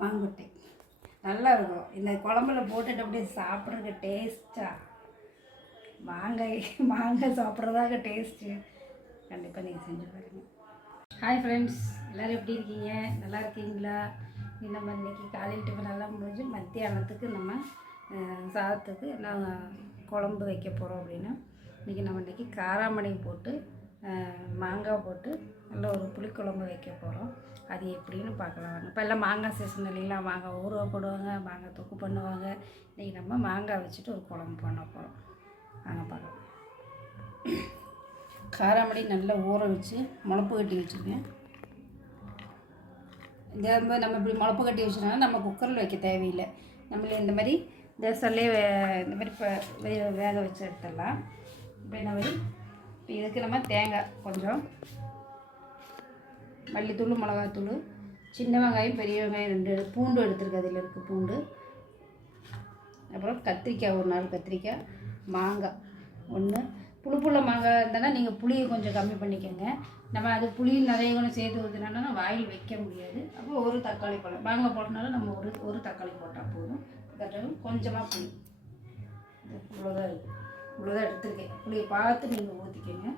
மாங்கொட்டை நல்லா இருக்கும். இந்த குழம்புல போட்டுட்டு அப்படியே சாப்பிட்றதுக்கு டேஸ்ட்டாக மாங்காய் சாப்பிட்றதாக டேஸ்ட்டு. கண்டிப்பாக நீங்கள் செஞ்சு பாருங்கள். ஹாய் ஃப்ரெண்ட்ஸ், எல்லோரும் எப்படி இருக்கீங்க? நல்லா இருக்கீங்களா? நம்ம இன்றைக்கி காலையில் டிஃபன் எல்லாம் முடிஞ்சு மத்தியானத்துக்கு நம்ம சாதத்துக்கு எல்லாம் குழம்பு வைக்க போகிறோம். அப்படின்னா இன்றைக்கி காராமணி போட்டு மாங்காய் போட்டு நல்ல ஒரு புளிக்குழம்பு வைக்க போகிறோம். அது எப்படின்னு பார்க்கலாம். இப்போ எல்லாம் மாங்காய் சீசன் இல்லைங்களா, மாங்காய் ஊறுகாய் போடுவாங்க, மாங்காய் தொக்கு பண்ணுவாங்க. இன்றைக்கி நம்ம மாங்காய் வச்சுட்டு ஒரு குழம்பு பண்ண போகிறோம். வாங்க பார்க்கலாம். காராமணி நல்லா ஊற வச்சு முளப்பு கட்டி வச்சுருக்கேன். இந்த மாதிரி நம்ம இப்படி முளப்பு கட்டி வச்சுருந்தோம்னா நம்ம குக்கரில் வைக்க தேவையில்லை. நம்மளே இந்த மாதிரி தேசல்லே இந்த மாதிரி இப்போ வேக வச்சு எடுத்துடலாம். இப்போ என்ன மாதிரி இப்போ இதுக்கு நம்ம தேங்காய் கொஞ்சம், மல்லித்தூள், மிளகாத்தூள், சின்ன வெங்காயம், பெரிய வெங்காயம் 2, பூண்டு எடுத்துருக்கு, அதில் இருக்குது பூண்டு, அப்புறம் கத்திரிக்காய் ஒரு 4 கத்திரிக்காய், மாங்காய் 1. புளிப்புள்ள மாங்காய் இருந்தோன்னா நீங்கள் புளியை கொஞ்சம் கம்மி பண்ணிக்கோங்க. நம்ம அது புளி நிறைய கூட சேர்த்து ஊற்றினோன்னா வாயில் வைக்க முடியாது. அப்போ ஒரு தக்காளி பழம் மாங்காய் போட்டனால நம்ம ஒரு தக்காளி போட்டால் போதும். கொஞ்சமாக புளி, இவ்வளோதான் இருக்குது, இவ்வளோதான் எடுத்துருக்கேன். புளியை பார்த்து நீங்கள் ஊற்றிக்கோங்க.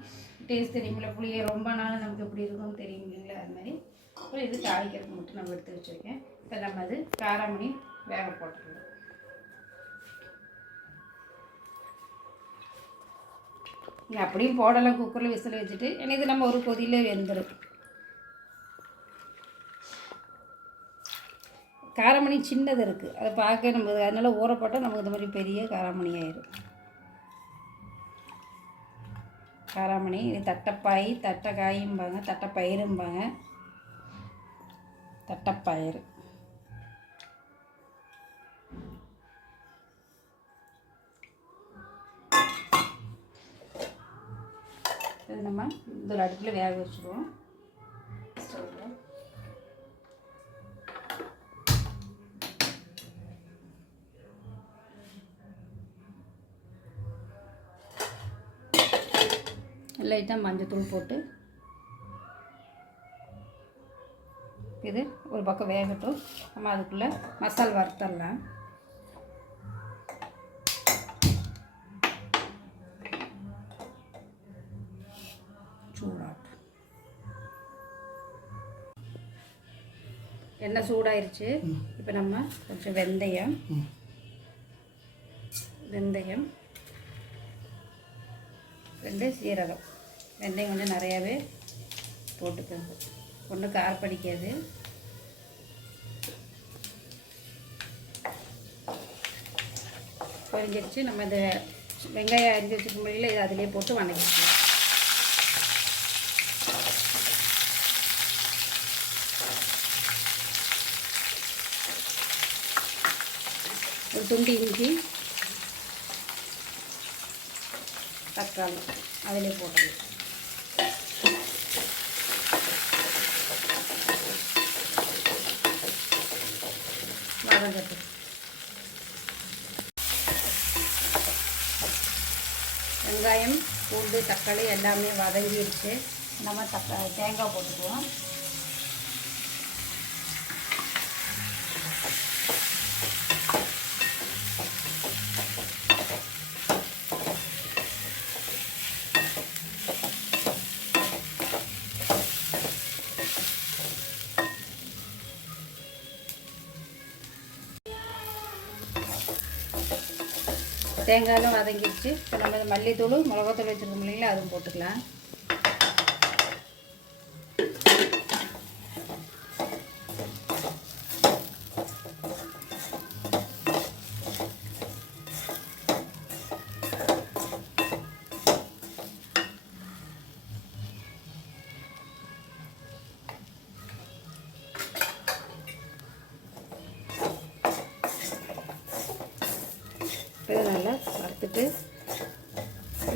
டேஸ்ட் தெரியுமில்ல, புளியை ரொம்ப நாள் நமக்கு எப்படி இருக்கும்னு தெரியும் இல்லைங்களா, அது மாதிரி. அப்புறம் இது தாளிக்கிறதுக்கு மட்டும் நம்ம எடுத்து வச்சுருக்கேன். இப்போ நம்ம அது காராமணி வேக போட்டுருவோம். நீங்கள் அப்படியும் போடலாம், குக்கரில் விசில் வச்சுட்டு. ஏன்னா இது நம்ம ஒரு கொதியில் வெந்துடும். காராமணி சின்னது இருக்குது, அதை பார்க்க நம்ம அதனால் ஊற போட்டால் நமக்கு இந்த மாதிரி பெரிய காராமணி ஆயிடும். காராமணி இது தட்டைப்பாய், தட்டைக்காயும்பாங்க, தட்டைப்பயிரும்பாங்க, தட்டைப்பயிறு. இது நம்ம இந்த அடுப்பில் வேக வச்சுருவோம். லைட்டாக மஞ்சத்தூள் போட்டு இது ஒரு பக்கம் வேகட்டும். நம்ம அதுக்குள்ளே மசாலா வறுத்தரலாம். சூடாகட்டும். எண்ணெய் சூடாயிருச்சு. இப்போ நம்ம கொஞ்சம் வெந்தயம் 2 சீரகம். வெந்தயம் கொஞ்சம் நிறையாவே போட்டுக்கோங்க, ஒன்றும் காரப்படிக்காது. பொரிஞ்சிருச்சு. நம்ம இந்த வெங்காயம் அரிஞ்சு வச்சுக்க முடியல, இது அதிலே போட்டு வணங்கிக்கலாம். ஒரு துண்டு இஞ்சி, தக்காளி அதிலே போட்டுக்கலாம். வதங்கட்டும். வெங்காயம், பூண்டு, தக்காளி எல்லாமே வதங்கிடுச்சு. நம்ம தேங்காய் போட்டுக்குவோம். தேங்காயெல்லாம் வதங்கிடுச்சு. இப்போ நம்ம மல்லித்தூள், மிளகாத்தூள் வச்சுருக்கோம் இல்லைங்களா, அதுவும் போட்டுக்கலாம். இதை நல்லா வறுத்துட்டு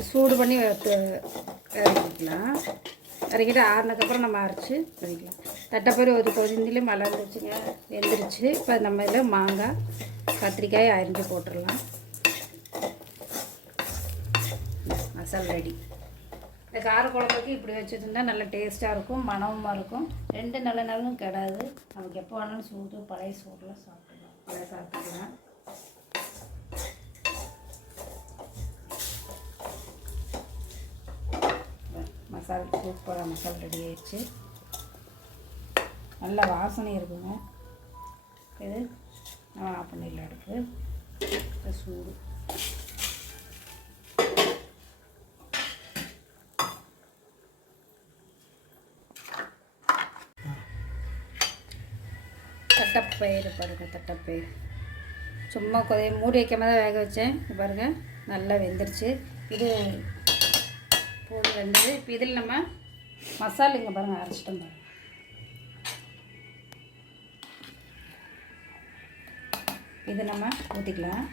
சூடு பண்ணி இறக்கிக்கலாம். இறக்கிட்டு ஆறுனதுக்கப்புறம் நம்ம அரைச்சி பண்ணிக்கலாம். தட்டைப்பயிறு ஒரு கொதிந்திலே மலர்ந்துச்சுங்க, வெந்துருச்சு. இப்போ நம்ம இதில் மாங்காய், கத்திரிக்காய் அரிஞ்சு போட்டுடலாம். மசாலா ரெடி. இந்த காரக்குழம்புக்கு இப்படி வச்சுருந்தா நல்ல டேஸ்ட்டாக இருக்கும், மணமாக இருக்கும். 2 நல்ல நாளும் கெடாது. நமக்கு எப்போ வேணாலும் சூடு பழைய சூடில் சாப்பிட்டுக்கலாம், பழைய சாப்பிட்டுக்கலாம். மசாலா சூப்பராக மசாலா ரெடி ஆயிடுச்சு. நல்ல வாசனை இருக்குங்க. இது நான் ஆஃப் பண்ணிடலாம் அடுப்பு. சூடு தட்டைப்பயிறு பாருங்கள். தட்டைப்பயிறு சும்மா மூடி வைக்காம தான் வேக வச்சேன். பாருங்கள் நல்லா வெந்துருச்சு. இது பூண்டு வெந்தது. இப்போ இதில் நம்ம மசாலுங்க பாருங்கள் அரைச்சிட்டோம் பாருங்கள். இது நம்ம ஊற்றிக்கலாம்.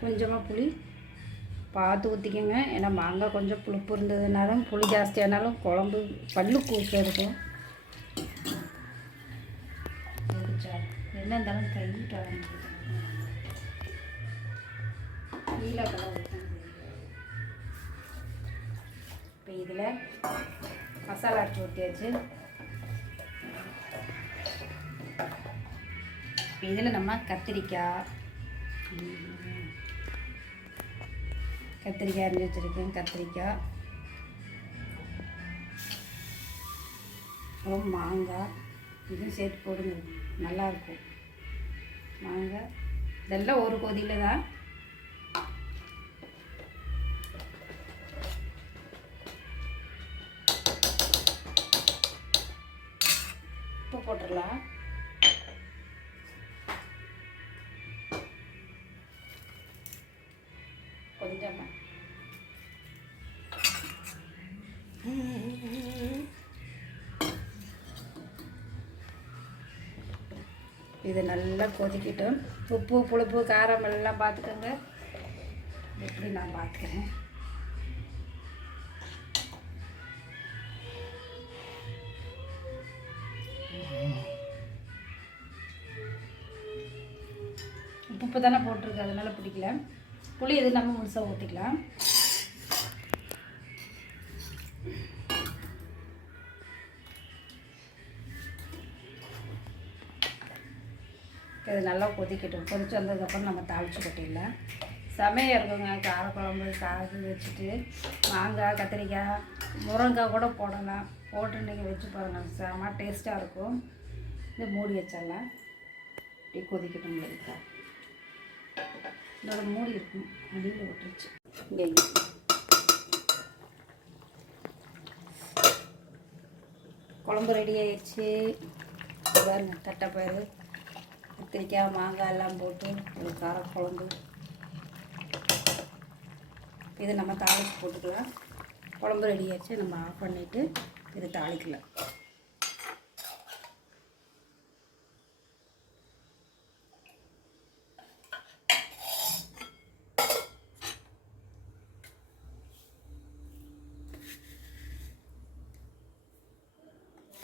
கொஞ்சமாக புளி பார்த்து ஊற்றிக்கோங்க. ஏன்னா மாங்காய் கொஞ்சம் புளிப்பு இருந்ததுனாலும் புளி ஜாஸ்தியானாலும் குழம்பு பல்லு கூசம் இருக்கும். என்ன இருந்தாலும் கையிட்ட கீழே கலர். இப்போ இதில் மசாலா அரைச்சி ஊற்றியாச்சு. இப்போ இதில் நம்ம கத்திரிக்காய் அரிஞ்சு வச்சுருக்கேன். கத்திரிக்காய் அப்புறம் மாங்காய் இதுவும் சேர்த்து போடுங்க, நல்லாயிருக்கும். மாங்காய் இதெல்லாம் ஒரு கொதியில் தான். உப்பு போட்டுடலாம். கொஞ்சமாக இது நல்லா கொதிக்கட்டும். உப்பு புளிப்பு காரம் எல்லாம் பார்த்துக்கோங்க. எப்படி நான் பார்த்துக்கிறேன். உப்பு தானே போட்டிருக்கு, அதனால பிடிக்கல. புளி இது நம்ம முழுசாக ஊற்றிக்கலாம். இது நல்லா கொதிக்கட்டும். கொதிச்சு வந்ததுக்கப்புறம் நம்ம தாளித்து கொட்டிடலாம். செமையாக இருக்குங்க காரக்குழம்பு. காது வச்சுட்டு மாங்காய் கத்திரிக்காய் முருங்காய் கூட போடலாம். போட்டு நீங்கள் வச்சு பாருங்கள், செம டேஸ்ட்டாக இருக்கும். இந்த மூடி வச்சிடலாம். இப்படி கொதிக்கட்டும். இருக்கா இதோட மூடி இருக்கும், அடியில் விட்டுருச்சு. இங்கே குழம்பு ரெடி ஆயிடுச்சு. பாருங்க, தட்டைப்பயிறு கத்திரிக்காய் மாங்காய் எல்லாம் போட்டு ஒரு காரக்குழம்பு. இது நம்ம தாளித்து போட்டுக்கலாம். குழம்பு ரெடி ஆயிடுச்சு. நம்ம ஆஃப் பண்ணிவிட்டு இதை தாளிக்கலாம்.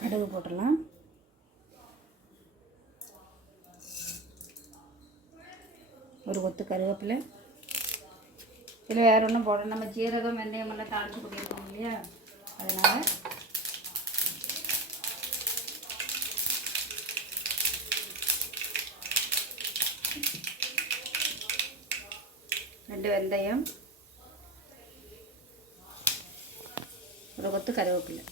கடுகு போட்டுடலாம். ஒரு கொத்து கருவேப்பிலை. இதில் வேறு ஒன்றும் போடணும். நம்ம ஜீரகம் வெந்தயம் எல்லாம் தாளித்து கொட்டியிருக்கோம் இல்லையா, அதனால் ரெண்டு வெந்தயம், ஒரு கொத்து கருவேப்பிலை.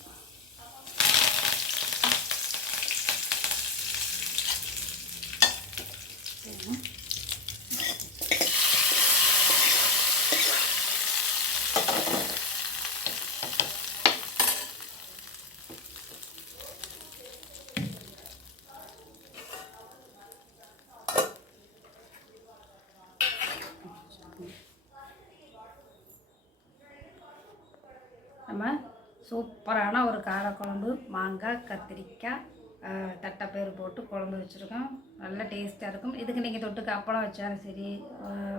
நம்ம சூப்பரான ஒரு காரக்குழம்பு மாங்காய் கத்திரிக்காய் தட்டைப்பயிறு போட்டு குழம்பு வச்சுருக்கோம். நல்லா டேஸ்ட்டாக இருக்கும். இதுக்கு நீங்கள் தொட்டுக்க அப்பளம் வச்சாலும் சரி,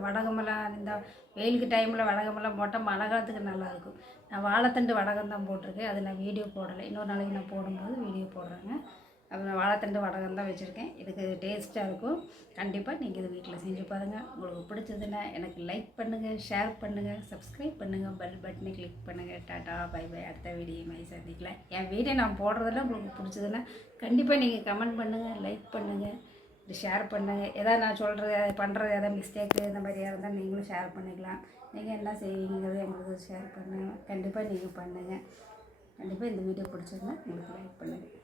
வடகமெல்லாம் இந்த வெயிலுக்கு டைமில் வடகமெல்லாம் போட்டால் மழை காலத்துக்கு நல்லாயிருக்கும். நான் வாழைத்தண்டு வடகம் தான் போட்டிருக்கேன். அது நான் வீடியோ போடலை. இன்னொரு நாளைக்கு நான் போடும்போது வீடியோ போடுறேங்க. அப்போ நான் வாழைத்தண்டு வடகம் தான் வச்சுருக்கேன். இதுக்கு டேஸ்ட்டாக இருக்கும். கண்டிப்பாக நீங்கள் இது வீட்டில் செஞ்சு பாருங்கள். உங்களுக்கு பிடிச்சதுன்னா எனக்கு லைக் பண்ணுங்கள், ஷேர் பண்ணுங்கள், சப்ஸ்கிரைப் பண்ணுங்கள், பெல் பட்டனை கிளிக் பண்ணுங்கள். Tata bye bye. அடுத்த வீடியோ மாதிரி சந்திக்கலாம். என் வீடியோ நான் போடுறதெல்லாம் உங்களுக்கு பிடிச்சதுன்னா கண்டிப்பாக நீங்கள் கமெண்ட் பண்ணுங்கள், லைக் பண்ணுங்கள், ஷேர் பண்ணுங்கள். எதாவது நான் சொல்கிறது பண்ணுறது எதாவது மிஸ்டேக்கு இந்த மாதிரியாக இருந்தால் நீங்களும் ஷேர் பண்ணிக்கலாம். நீங்கள் என்ன செய்வீங்கிறது எங்களுக்கு ஷேர் பண்ணுங்கள். கண்டிப்பாக நீங்கள் பண்ணுங்கள். கண்டிப்பாக இந்த வீடியோ பிடிச்சிருந்தா உங்களுக்கு லைக் பண்ணுங்கள்.